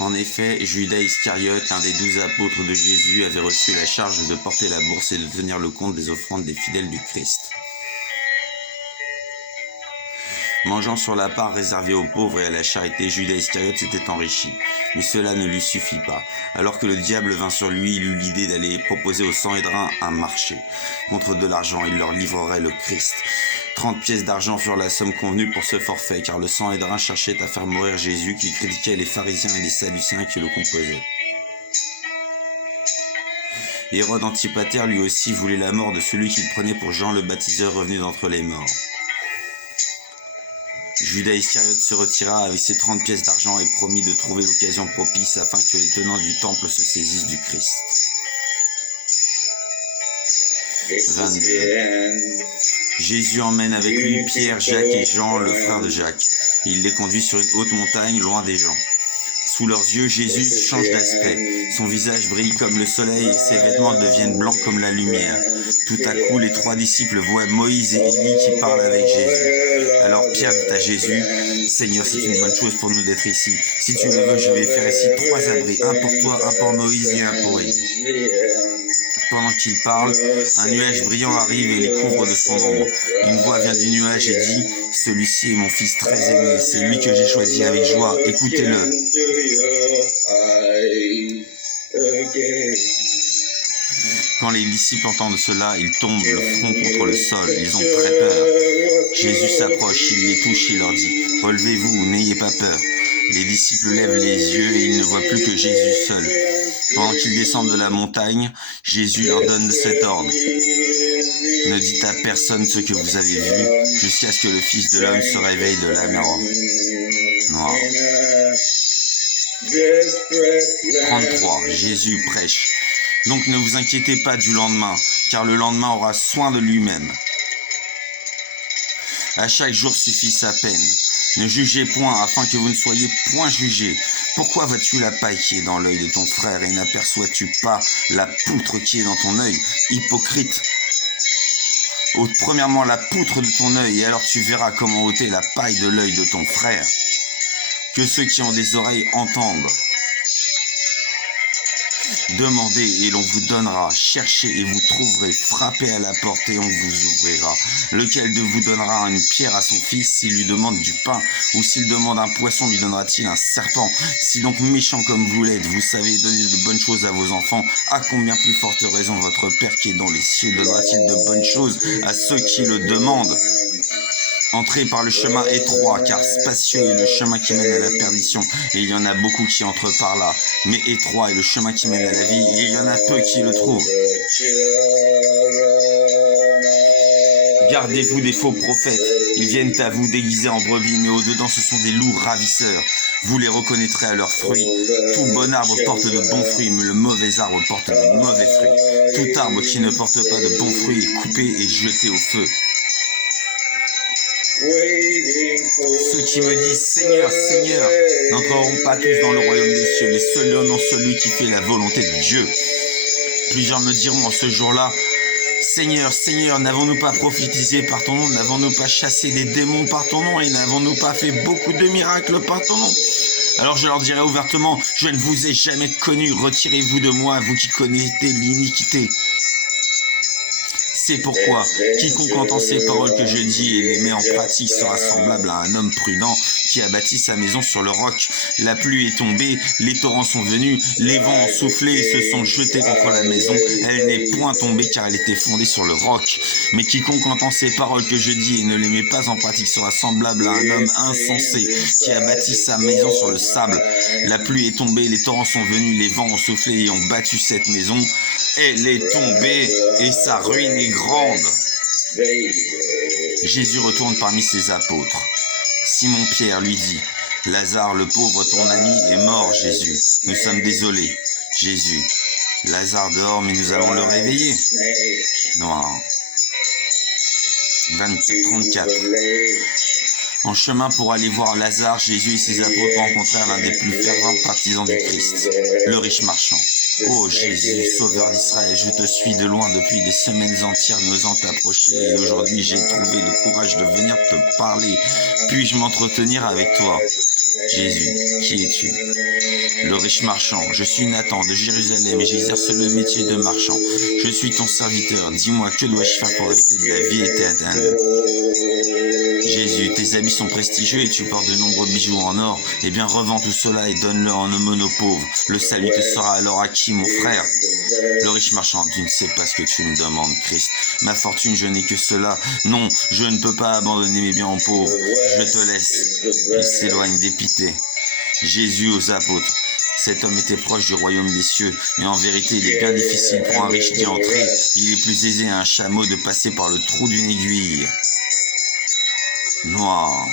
En effet, Judas Iscariote, l'un des 12 apôtres de Jésus, avait reçu la charge de porter la bourse et de tenir le compte des offrandes des fidèles du Christ. Mangeant sur la part réservée aux pauvres et à la charité, Judas Iscariote s'était enrichi. Mais cela ne lui suffit pas. Alors que le diable vint sur lui, il eut l'idée d'aller proposer aux Sanhédrins un marché. Contre de l'argent, il leur livrerait le Christ. 30 pièces d'argent furent la somme convenue pour ce forfait, car le Sanhédrin cherchait à faire mourir Jésus, qui critiquait les pharisiens et les sadducéens qui le composaient. Hérode Antipater lui aussi voulait la mort de celui qu'il prenait pour Jean le baptiseur revenu d'entre les morts. Judas Iscariote se retira avec ses 30 pièces d'argent et promit de trouver l'occasion propice afin que les tenants du temple se saisissent du Christ. 22. Jésus emmène avec lui Pierre, Jacques et Jean, le frère de Jacques. Il les conduit sur une haute montagne, loin des gens. Sous leurs yeux, Jésus change d'aspect. Son visage brille comme le soleil et ses vêtements deviennent blancs comme la lumière. Tout à coup, les 3 disciples voient Moïse et Élie qui parlent avec Jésus. Alors Pierre dit à Jésus, « Seigneur, c'est une bonne chose pour nous d'être ici. Si tu le veux, je vais faire ici 3 abris, un pour toi, un pour Moïse et un pour Élie. » Pendant qu'il parle, un nuage brillant arrive et les couvre de son ombre. Une voix vient du nuage et dit, « Celui-ci est mon fils très aimé, c'est lui que j'ai choisi avec joie, écoutez-le. » Quand les disciples entendent cela, ils tombent le front contre le sol, ils ont très peur. Jésus s'approche, il les touche et leur dit, « Relevez-vous, n'ayez pas peur. » Les disciples lèvent les yeux et ils ne voient plus que Jésus seul. Pendant qu'ils descendent de la montagne, Jésus leur donne cet ordre. Ne dites à personne ce que vous avez vu, jusqu'à ce que le Fils de l'homme se réveille de la mort noire. 33. Jésus prêche. Donc ne vous inquiétez pas du lendemain, car le lendemain aura soin de lui-même. À chaque jour suffit sa peine. Ne jugez point, afin que vous ne soyez point jugés. Pourquoi vois-tu la paille qui est dans l'œil de ton frère et n'aperçois-tu pas la poutre qui est dans ton œil? Hypocrite! Ôte premièrement la poutre de ton œil, et alors tu verras comment ôter la paille de l'œil de ton frère. Que ceux qui ont des oreilles entendent. Demandez et l'on vous donnera, cherchez et vous trouverez, frappez à la porte et on vous ouvrira. Lequel de vous donnera une pierre à son fils s'il lui demande du pain, ou s'il demande un poisson lui donnera-t-il un serpent? Si donc méchant comme vous l'êtes, vous savez donner de bonnes choses à vos enfants, à combien plus forte raison votre Père qui est dans les cieux donnera-t-il de bonnes choses à ceux qui le demandent? Entrez par le chemin étroit, car spacieux est le chemin qui mène à la perdition, et il y en a beaucoup qui entrent par là. Mais étroit est le chemin qui mène à la vie, et il y en a peu qui le trouvent. Gardez-vous des faux prophètes. Ils viennent à vous déguisés en brebis, mais au-dedans ce sont des loups ravisseurs. Vous les reconnaîtrez à leurs fruits. Tout bon arbre porte de bons fruits, mais le mauvais arbre porte de mauvais fruits. Tout arbre qui ne porte pas de bons fruits est coupé et jeté au feu. Ceux qui me disent « Seigneur, Seigneur » n'entreront pas tous dans le royaume des cieux, mais seulement celui qui fait la volonté de Dieu. Plusieurs me diront en ce jour-là « Seigneur, Seigneur, n'avons-nous pas prophétisé par ton nom? N'avons-nous pas chassé des démons par ton nom? Et n'avons-nous pas fait beaucoup de miracles par ton nom ?» Alors je leur dirai ouvertement « Je ne vous ai jamais connu, retirez-vous de moi, vous qui connaissez l'iniquité. » C'est pourquoi, quiconque entend ces paroles que je dis et les met en pratique sera semblable à un homme prudent qui a bâti sa maison sur le roc. La pluie est tombée, les torrents sont venus, les vents ont soufflé et se sont jetés contre la maison. Elle n'est point tombée car elle était fondée sur le roc. Mais quiconque entend ces paroles que je dis et ne les met pas en pratique sera semblable à un homme insensé qui a bâti sa maison sur le sable. La pluie est tombée, les torrents sont venus, les vents ont soufflé et ont battu cette maison. Elle est tombée et sa ruine est grande. Jésus retourne parmi ses apôtres. Simon-Pierre lui dit, « Lazare, le pauvre, ton ami, est mort, Jésus. Nous sommes désolés. » Jésus, « Lazare dort, mais nous allons le réveiller. » Noir. 34. En chemin pour aller voir Lazare, Jésus et ses apôtres rencontrèrent l'un des plus fervents partisans du Christ, le riche marchand. Ô Jésus, sauveur d'Israël, je te suis de loin depuis des semaines entières n'osant t'approcher et aujourd'hui j'ai trouvé le courage de venir te parler. Puis-je m'entretenir avec toi? Jésus, qui es-tu? Le riche marchand, je suis Nathan de Jérusalem et j'exerce le métier de marchand. Je suis ton serviteur, dis-moi que dois-je faire pour hériter de la vie éternelle? Jésus, tes habits sont prestigieux et tu portes de nombreux bijoux en or. Eh bien, revends tout cela et donne-le en aumône aux pauvres. Le salut te sera alors acquis, mon frère. Le riche marchand, tu ne sais pas ce que tu me demandes, Christ. Ma fortune, je n'ai que cela. Non, je ne peux pas abandonner mes biens aux pauvres. Je te laisse. Il s'éloigne dépité. Jésus aux apôtres. Cet homme était proche du royaume des cieux, mais en vérité, il est bien difficile pour un riche d'y entrer. Il est plus aisé à un chameau de passer par le trou d'une aiguille. Noir.